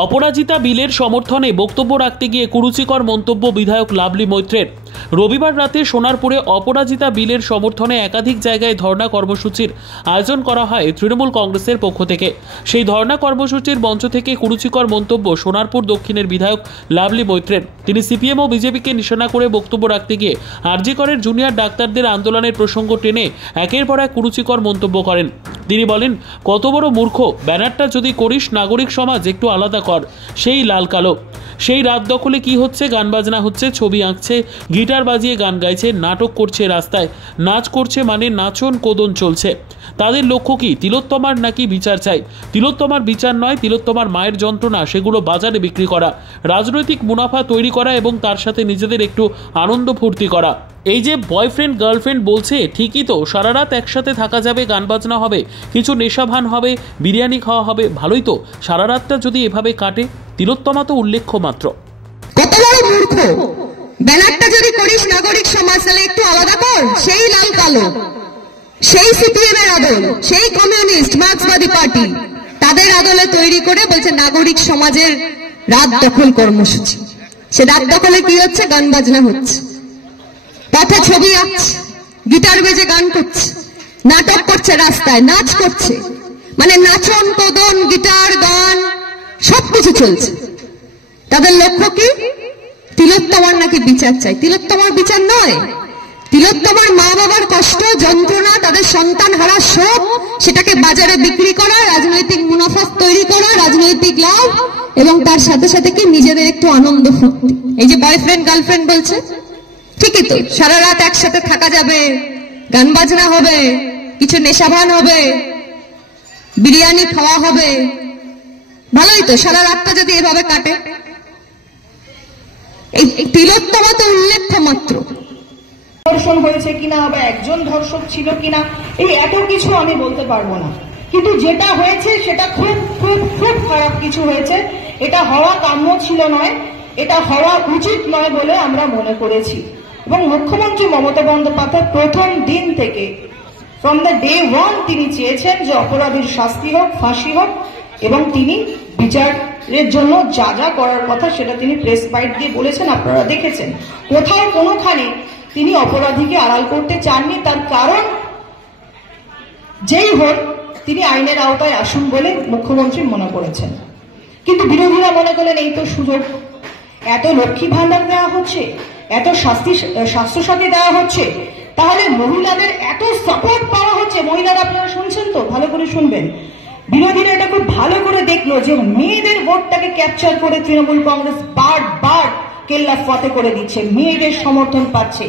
অপরাজিতা বিলের সমর্থনে বক্তব্য রাখতে গিয়ে কুরুচিকর মন্তব্য বিধায়ক লাভলি মৈত্রের। রবিবার রাতে সোনারপুরে অপরাজিতা বিলের সমর্থনে একাধিক জায়গায় ধর্ণা কর্মসূচির আয়োজন করা হয় তৃণমূল কংগ্রেসের পক্ষ থেকে। সেই ধর্ণা কর্মসূচির মঞ্চ থেকে কুরুচিকর মন্তব্য সোনারপুর দক্ষিণের বিধায়ক লাভলি মৈত্রের। তিনি সিপিএম ও বিজেপিকে নিশানা করে বক্তব্য রাখতে গিয়ে আরজি করের জুনিয়র ডাক্তারদের আন্দোলনের প্রসঙ্গ টেনে একের পর এক কুরুচিকর মন্তব্য করেন। তিনি বলেন, কত বড় মূর্খ, ব্যানারটা যদি করিস নাগরিক সমাজ একটু আলাদা কর, সেই লাল কালো। সেই রাত দখলে কি হচ্ছে, গান বাজনা হচ্ছে, ছবি আঁকছে, গিটার বাজিয়ে গান গাইছে, নাটক করছে, রাস্তায় নাচ করছে, মানে নাচন কোদন চলছে। তাদের লক্ষ্য কি? তিলোত্তমার নাকি বিচার চাই? তিলোত্তমার বিচার নয়, তিলোত্তমার মায়ের যন্ত্রণা সেগুলো বাজারে বিক্রি করা, রাজনৈতিক মুনাফা তৈরি করা এবং তার সাথে নিজেদের একটু আনন্দ ফুর্তি করা। এই যে বয়ফ্রেন্ড গার্লফ্রেন্ড বলছে, ঠিকই তো, সারা রাত একসাথে থাকা যাবে, গান বাজনা হবে, কিছু নেশাভান হবে, বিরিয়ানি খাওয়া হবে, ভালোই তো। সারা রাতটা যদি এভাবে কাটে, তিলোত্তমা তো উল্লেখ্য মাত্র। কত বড় মূর্খ, ব্যানারটা যদি করিস নাগরিক সমাজ তাহলে একটু আলাদা কর, সেই লাল কালো, সেই সিপিএম এর আদল, সেই কমিউনিস্ট মার্ক্সবাদী পার্টি, তাদের আদলে তৈরি করে বলছে নাগরিক সমাজের রাত দখল কর্মসূচি। সে রাত দখলে কি হচ্ছে? গান বাজনা হচ্ছে, পথে ছবি আঁকছে, গিটার বেজে গান করছে, নাটক করছে, রাস্তায় নাচ করছে, মানে নাচন কোদন গিটার গান সবকিছু চলছে। তাদের লক্ষ্য কি? তিলোত্তমার নাকি বিচার চাই। তিলোত্তমার বিচার নয়, তিলোত্তমার মা বাবার কষ্ট যন্ত্রণা, তাদের সন্তান হারা শোক, সেটাকে বাজারে বিক্রি করা, রাজনৈতিক মুনাফা তৈরি করা, রাজনৈতিক লাভ, এবং তার সাথে সাথে কি নিজেদের একটু আনন্দ ফুর্তি। এই যে বয়ফ্রেন্ড গার্লফ্রেন্ড বলছে, ঠিকই তো, সারা রাত একসাথে থাকা যাবে, গান বাজনা হবে, কিছু নেশাভান হবে, বিরিয়ানি খাওয়া হবে, ভালোই তো। সারা রাতটা যদি এভাবে কাটে, এই তিলোত্তমা তো উল্লেখ্য মাত্র। ধর্ষণ হয়েছে কিনা বা একজন ধর্ষক ছিল কিনা, এই এত কিছু আমি বলতে পারবো না, কিন্তু যেটা হয়েছে সেটা খুব খুব খুব খারাপ কিছু হয়েছে। এটা হওয়া কাম্য ছিল নয়, এটা হওয়া উচিত নয় বলে আমরা মনে করেছি। এবং মুখ্যমন্ত্রী মমতা বন্দ্যোপাধ্যায় প্রথম দিন থেকে, ফ্রম দ্য ডে ওয়ান, তিনি চেয়েছেন যে অপরাধীর শাস্তি হোক, ফাঁসি হোক, এবং তিনি বিচারের জন্য যা যা করার কথা সেটা তিনি প্রেস বাইট দিয়ে বলেছেন, আপনারা দেখেছেন। কোথাও কোনোখানে তিনি অপরাধীকে আড়াল করতে চাননি, তার কারণ যেই হোক তিনি আইনের আওতায় আসুন বলে মুখ্যমন্ত্রী মনে করেছেন। কিন্তু বিরোধীরা মনে করলেন এই তো সুযোগ, এত লক্ষ্মী ভান্ডার দেওয়া হচ্ছে, এত স্বাস্থ্যসাথী দেওয়া হচ্ছে, তাহলে মহিলাদের এত সাপোর্ট পাওয়া হচ্ছে। মহিলারা, আপনারা শুনছেন তো, ভালো করে শুনবেন, বিরোধীরা এটা খুব ভালো করে দেখলো যে মেয়েদের ভোটটাকে ক্যাপচার করে তৃণমূল কংগ্রেস বারবার কেল্লা ফতে করে দিচ্ছে, মেয়েদের সমর্থন পাচ্ছে।